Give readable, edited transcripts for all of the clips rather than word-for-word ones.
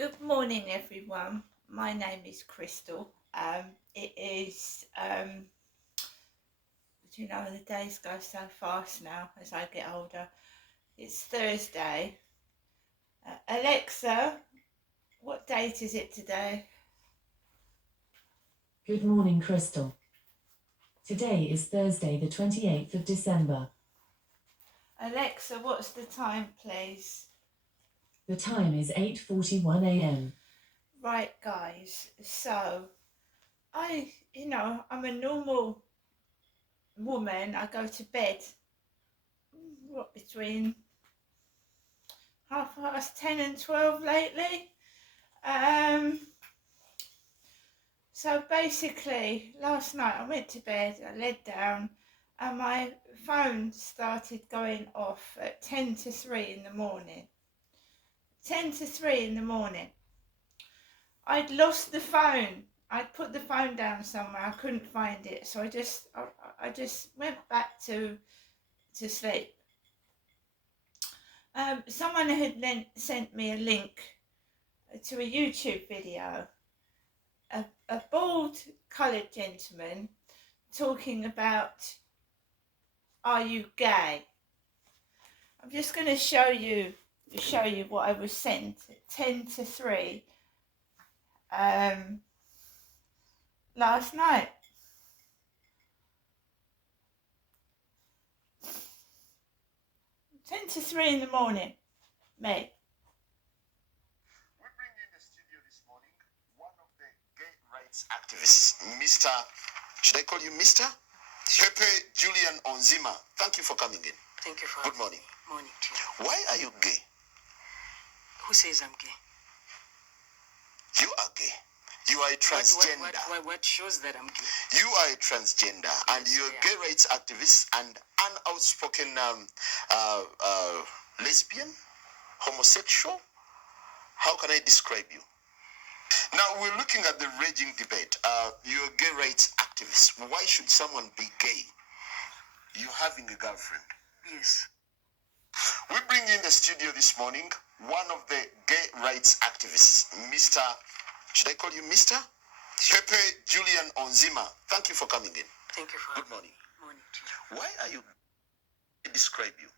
Good morning, everyone. My name is Crystal. It is, the days go so fast now as I get older. It's Thursday. Alexa, what date is it today? Good morning, Crystal. Today is Thursday, the 28th of December. Alexa, what's the time, please? The time is 8:41 a.m. Right, guys. So, I'm a normal woman. I go to bed, between 10:30 and 12 lately. So basically, last night I went to bed, I laid down, and my phone started going off at 10 to 3 in the morning. 10 to 3 in the morning. I'd lost the phone. I'd put the phone down somewhere. I couldn't find it, so I just went back to sleep. Someone had then sent me a link to a YouTube video. A bald coloured gentleman talking about, are you gay? I'm just going to show you what I was sent at 10 to 3 last night. Ten to 3 in the morning, mate. We bring in the studio this morning one of the gay rights activists, Mr. Should I call you Mr.? Pepe Julian Onzima. Thank you for coming in. Thank you for Good morning. Morning to you. Why are you gay? Who says I'm gay? You are gay. You are a transgender. What shows that I'm gay? You are a transgender, and you're a gay rights activist and an outspoken lesbian, homosexual. How can I describe you? Now, we're looking at the raging debate. You're a gay rights activist. Why should someone be gay? You're having a girlfriend. Yes. We bring in the studio this morning one of the gay rights activists, Mr. Should I call you Mr.? Pepe Julian Onzima. Thank you for coming in. Thank you for Good morning. Morning to you. Why are you? Describe you.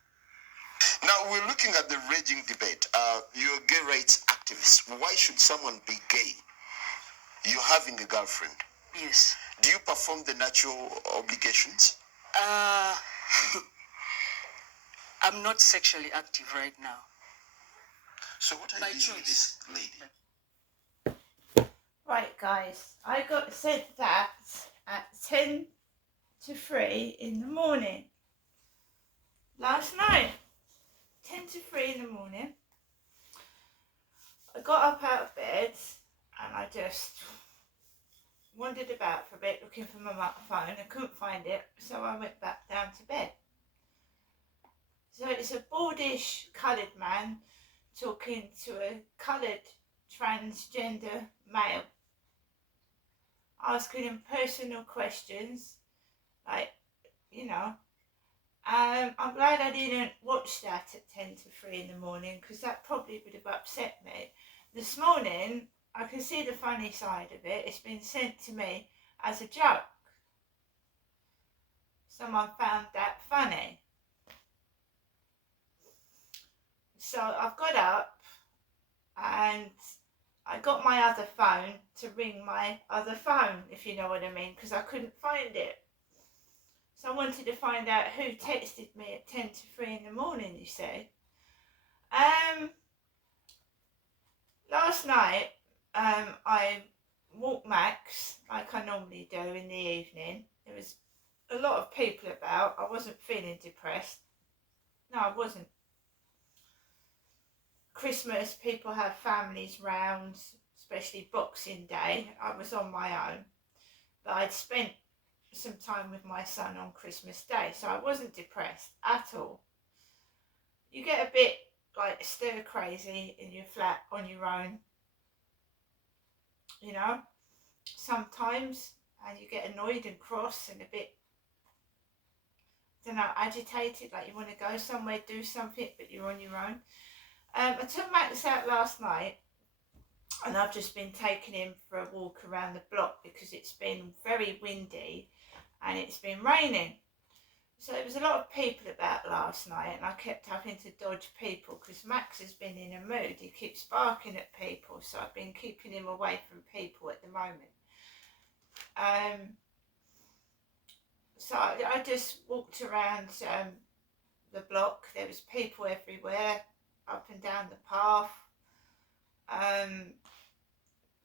Now, we're looking at the raging debate. You're a gay rights activist. Why should someone be gay? You're having a girlfriend. Yes. Do you perform the natural obligations? I'm not sexually active right now. So what are By you doing with choice. this lady? Right, guys. I got sent that at 10 to 3 in the morning. Last night. 10 to 3 in the morning. I got up out of bed and I just wandered about for a bit looking for my phone. I couldn't find it, so I went back down to bed. So it's a baldish coloured man talking to a coloured transgender male, asking him personal questions, like, I'm glad I didn't watch that at 10 to 3 in the morning, because that probably would have upset me. This morning, I can see the funny side of it. It's been sent to me as a joke. Someone found that funny. So I've got up and I got my other phone to ring my other phone, if you know what I mean, because I couldn't find it. So I wanted to find out who texted me at 10 to 3 in the morning, you see. Last night, I walked Max like I normally do in the evening. There was a lot of people about. I wasn't feeling depressed. No, I wasn't. Christmas, people have families round, especially Boxing Day. I was on my own, but I'd spent some time with my son on Christmas Day, so I wasn't depressed at all. You get a bit like stir crazy in your flat on your own, sometimes, and you get annoyed and cross and a bit, agitated, like you want to go somewhere, do something, but you're on your own. I took Max out last night and I've just been taking him for a walk around the block because it's been very windy and it's been raining. So there was a lot of people about last night, and I kept having to dodge people because Max has been in a mood. He keeps barking at people, so I've been keeping him away from people at the moment. So I just walked around the block. There was people everywhere, up and down the path.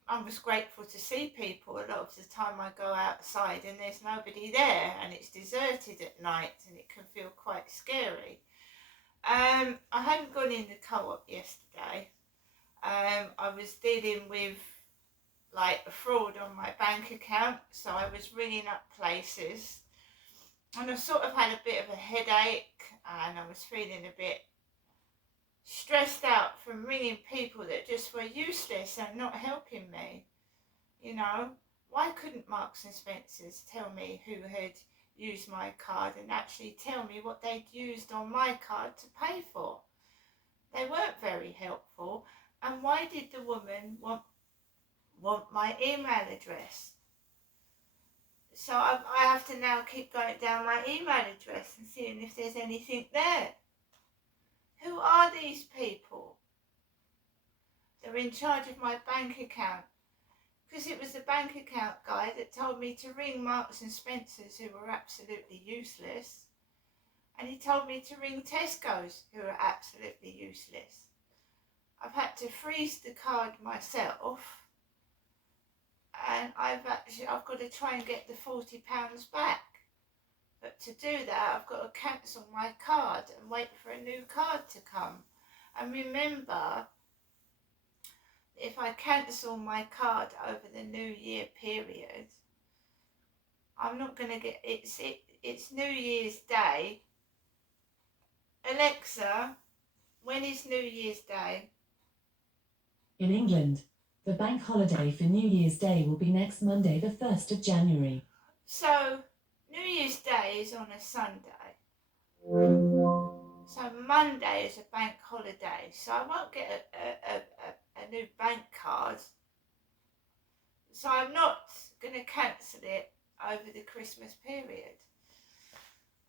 I was grateful to see people. A lot of the time I go outside and there's nobody there, and it's deserted at night, and it can feel quite scary. I hadn't gone in the co-op yesterday. I was dealing with like a fraud on my bank account, so I was ringing up places, and I sort of had a bit of a headache, and I was feeling a bit stressed out from ringing people that just were useless and not helping me. You know, why couldn't Marks and Spencer's tell me who had used my card and actually tell me what they'd used on my card to pay for? They weren't very helpful. And why did the woman want my email address? So I have to now keep going down my email address and seeing if there's anything there. Who are these people? They're in charge of my bank account. Because it was the bank account guy that told me to ring Marks and Spencer's, who were absolutely useless. And he told me to ring Tesco's, who are absolutely useless. I've had to freeze the card myself. And I've got to try and get the £40 back. But to do that, I've got to cancel my card and wait for a new card to come. And remember, if I cancel my card over the New Year period, I'm not going to get it's New Year's Day. Alexa, when is New Year's Day? In England, the bank holiday for New Year's Day will be next Monday, the 1st of January. So, New Year's Day is on a Sunday. So Monday is a bank holiday. So I won't get a new bank card. So I'm not going to cancel it over the Christmas period.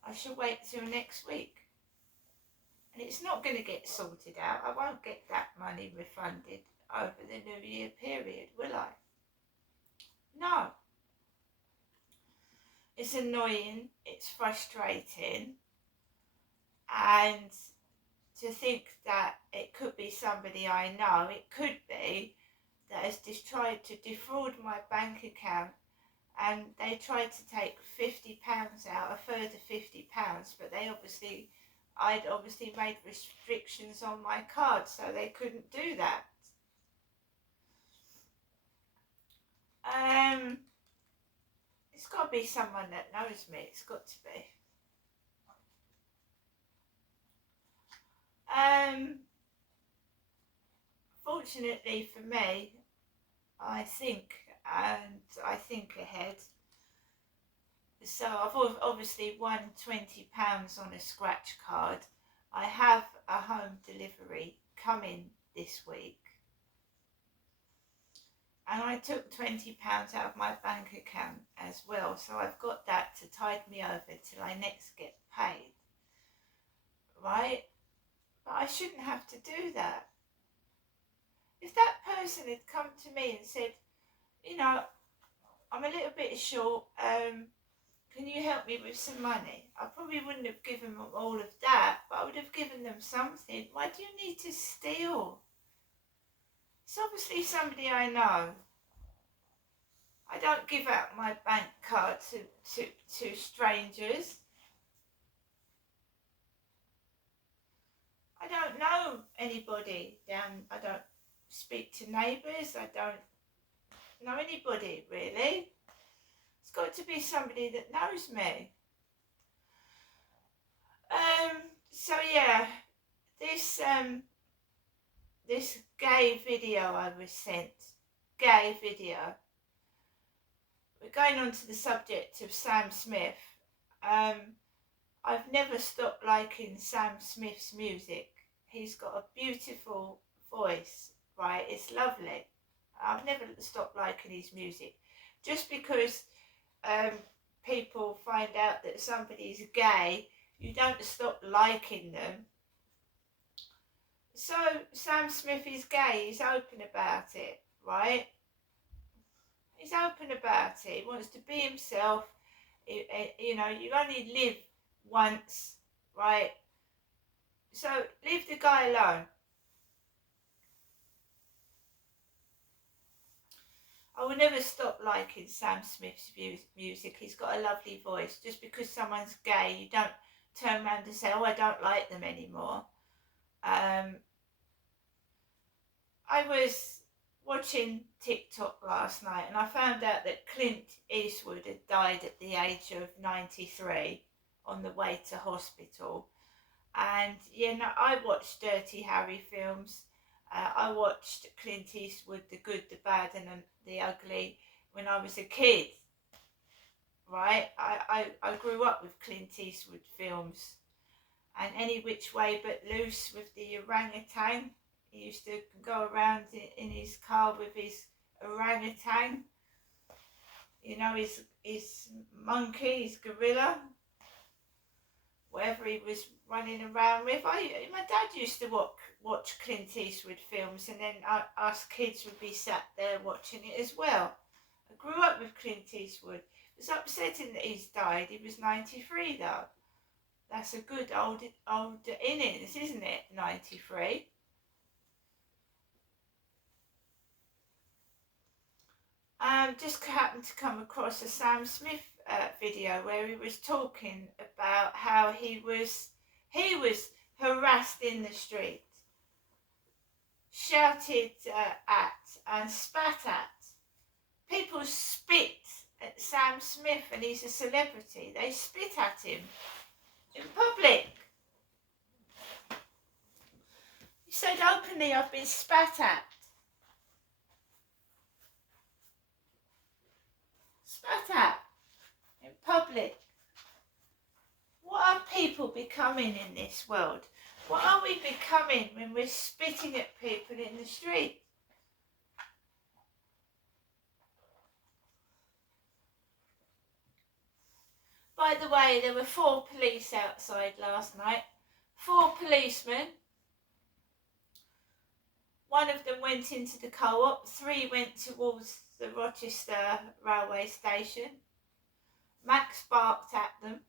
I shall wait till next week. And it's not going to get sorted out. I won't get that money refunded over the New Year period, will I? No. It's annoying, it's frustrating, and to think that it could be somebody I know, it could be, that has just tried to defraud my bank account, and they tried to take £50 out, a further £50, but I'd obviously made restrictions on my card, so they couldn't do that. It's got to be someone that knows me. It's got to be. Fortunately for me, I think ahead. So I've obviously won £20 on a scratch card. I have a home delivery coming this week. And I took £20 out of my bank account as well. So I've got that to tide me over till I next get paid. Right? But I shouldn't have to do that. If that person had come to me and said, you know, I'm a little bit short, can you help me with some money? I probably wouldn't have given them all of that, but I would have given them something. Why do you need to steal? It's obviously somebody I know. I don't give out my bank card to strangers. I don't know anybody I don't speak to neighbours. I don't know anybody really. It's got to be somebody that knows me. So yeah, this gay video I was sent. Gay video. We're going on to the subject of Sam Smith. I've never stopped liking Sam Smith's music. He's got a beautiful voice, right? It's lovely. I've never stopped liking his music. Just because people find out that somebody's gay, you don't stop liking them. So Sam Smith is gay, he's open about it, right? He's open about it, he wants to be himself. You know, you only live once, right? So leave the guy alone. I will never stop liking Sam Smith's music. He's got a lovely voice. Just because someone's gay, you don't turn around and say, oh, I don't like them anymore. I was watching TikTok last night and I found out that Clint Eastwood had died at the age of 93 on the way to hospital. And, you know, I watched Dirty Harry films. I watched Clint Eastwood, The Good, the Bad and the Ugly when I was a kid, right? I grew up with Clint Eastwood films. And Any Which Way But Loose with the orangutan. He used to go around in his car with his orangutan. You know, his monkey, his gorilla. Whatever he was running around with. My dad used to watch Clint Eastwood films, and then us kids would be sat there watching it as well. I grew up with Clint Eastwood. It's upsetting that he's died. He was 93 though. That's a good old innings, isn't it? 93. Just happened to come across a Sam Smith video where he was talking about how he was harassed in the street, shouted at and spat at. People spit at Sam Smith, and he's a celebrity. They spit at him in public. He said openly, I've been spat at. Spat at in public. What are people becoming in this world? What are we becoming when we're spitting at people in the street? By the way, there were 4 police outside last night. 4 policemen. One of them went into the co-op. 3 went towards the Rochester railway station. Max barked at them.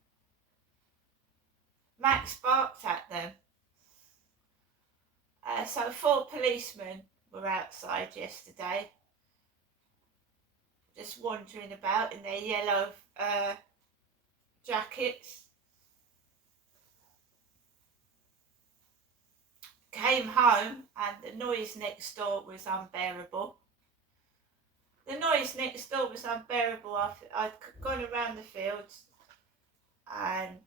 So 4 policemen were outside yesterday, just wandering about in their yellow jackets. Came home and the noise next door was unbearable. After I'd gone around the fields and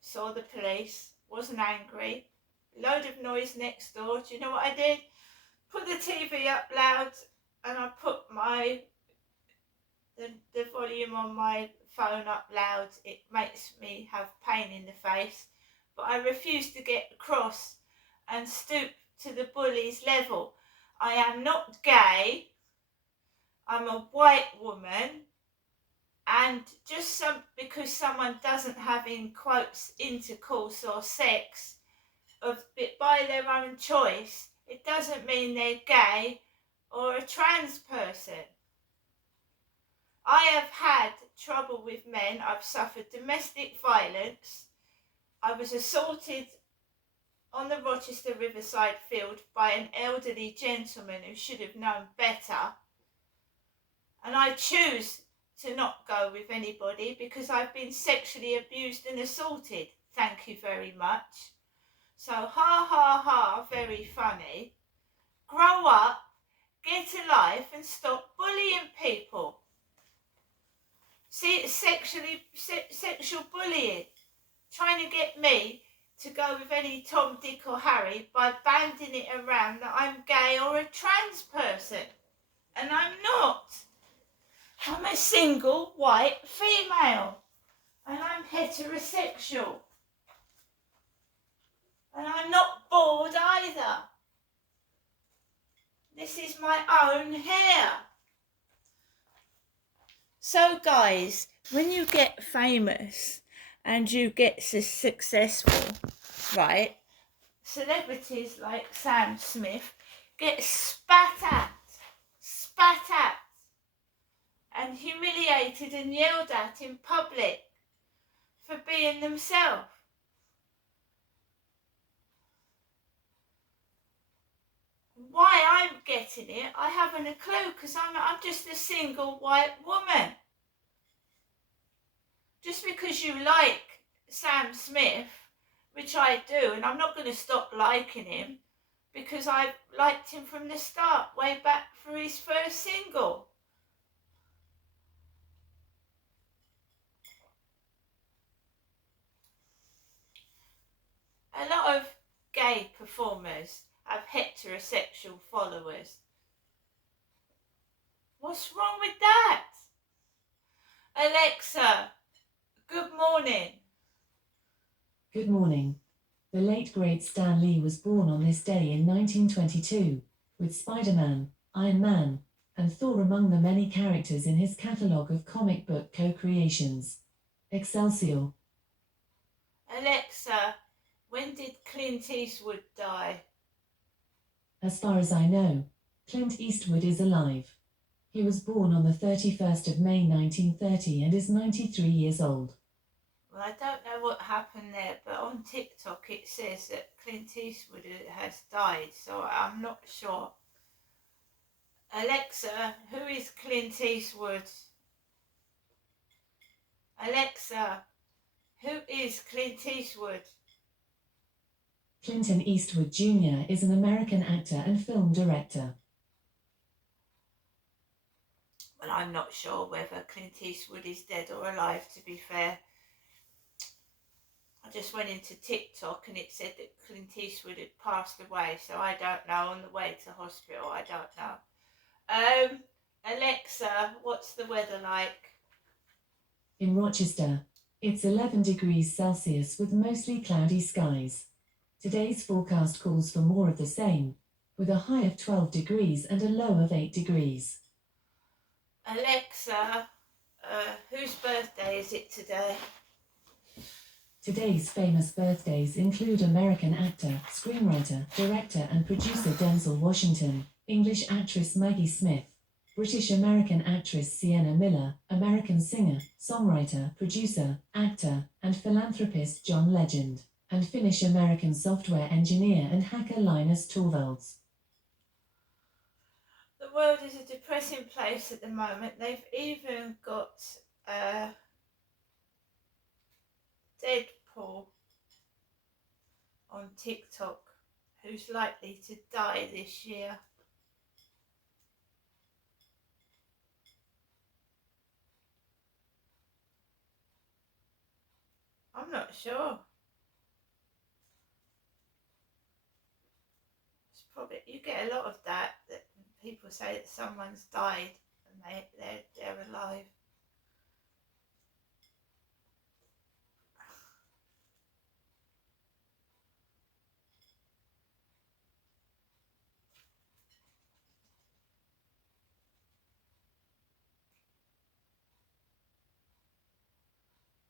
saw the police. Wasn't angry. Load of noise next door. Do you know what I did? Put the TV up loud and I put the volume on my phone up loud. It makes me have pain in the face. But I refuse to get cross and stoop to the bully's level. I am not gay. I'm a white woman. And just because someone doesn't have, in quotes, intercourse or sex by their own choice, it doesn't mean they're gay or a trans person. I have had trouble with men. I've suffered domestic violence. I was assaulted on the Rochester Riverside field by an elderly gentleman who should have known better. And I choose to not go with anybody because I've been sexually abused and assaulted. Thank you very much. So ha ha ha, very funny. Grow up, get a life and stop bullying people. See, sexual bullying. Trying to get me to go with any Tom, Dick or Harry by banding it around that I'm gay or a trans person. And I'm not. I'm a single white female. And I'm heterosexual. And I'm not bored either. This is my own hair. So guys, when you get famous and you get successful, right, celebrities like Sam Smith get spat at, and humiliated and yelled at in public for being themselves. Why I'm getting it, I haven't a clue, because I'm just a single white woman. Just because you like Sam Smith, which I do, and I'm not going to stop liking him, because I liked him from the start, way back for his first single. A lot of gay performers have heterosexual followers. What's wrong with that? Alexa, good morning. Good morning. The late great Stan Lee was born on this day in 1922, with Spider-Man, Iron Man, and Thor among the many characters in his catalogue of comic book co-creations. Excelsior. Alexa, when did Clint Eastwood die? As far as I know, Clint Eastwood is alive. He was born on the 31st of May 1930 and is 93 years old. Well, I don't know what happened there, but on TikTok it says that Clint Eastwood has died, so I'm not sure. Alexa, who is Clint Eastwood? Alexa, who is Clint Eastwood? Clinton Eastwood Jr. is an American actor and film director. Well, I'm not sure whether Clint Eastwood is dead or alive, to be fair. I just went into TikTok and it said that Clint Eastwood had passed away, so I don't know. On the way to hospital, I don't know. Alexa, what's the weather like? In Rochester, it's 11 degrees Celsius with mostly cloudy skies. Today's forecast calls for more of the same, with a high of 12 degrees and a low of 8 degrees. Alexa, whose birthday is it today? Today's famous birthdays include American actor, screenwriter, director and producer Denzel Washington, English actress Maggie Smith, British-American actress Sienna Miller, American singer, songwriter, producer, actor, and philanthropist John Legend, and Finnish-American software engineer and hacker Linus Torvalds. The world is a depressing place at the moment. They've even got Deadpool on TikTok, who's likely to die this year. I'm not sure. It's probably, you get a lot of that people say that someone's died and they're alive.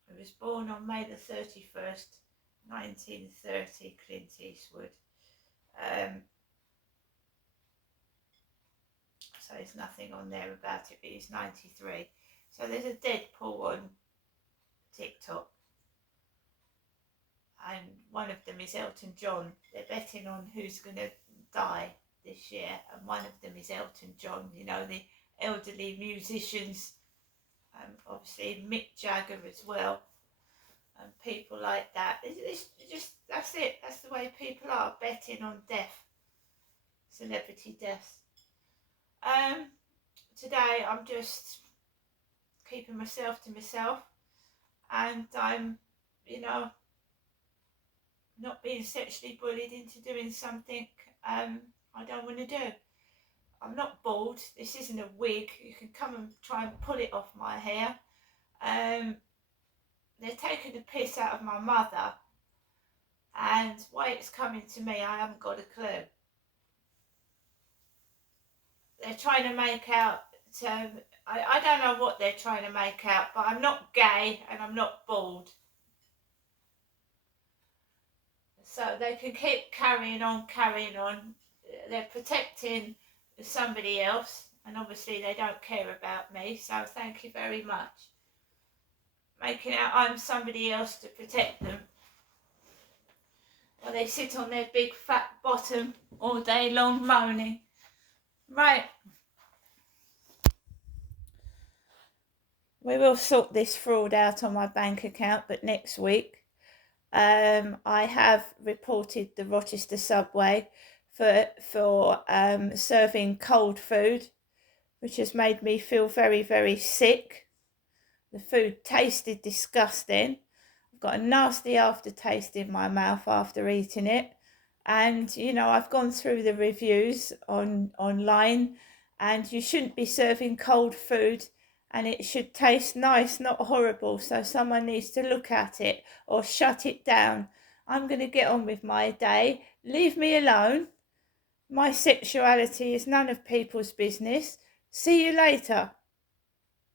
He was born on May the 31st, 1930, Clint Eastwood. So there's nothing on there about it, but he's 93. So there's a Deadpool on TikTok. And one of them is Elton John. They're betting on who's going to die this year. And one of them is Elton John, you know, the elderly musicians. Obviously Mick Jagger as well. And people like that. It's just, that's it. That's the way people are, betting on death. Celebrity deaths. Today I'm just keeping myself to myself. And I'm, you know, not being sexually bullied into doing something I don't want to do. I'm not bald. This isn't a wig. You can come and try and pull it off my hair. They're taking the piss out of my mother, and why it's coming to me, I haven't got a clue. they're trying to make out. I don't know what they're trying to make out, but I'm not gay and I'm not bald. So they can keep carrying on. They're protecting somebody else, and obviously they don't care about me, so thank you very much. Making out I'm somebody else to protect them. Well, they sit on their big fat bottom all day long moaning. Right. We will sort this fraud out on my bank account, but next week. I have reported the Rochester subway for serving cold food, which has made me feel very, very sick. The food tasted disgusting. I've got a nasty aftertaste in my mouth after eating it. And, you know, I've gone through the reviews online, and you shouldn't be serving cold food, and it should taste nice, not horrible. So someone needs to look at it or shut it down. I'm going to get on with my day. Leave me alone. My sexuality is none of people's business. See you later.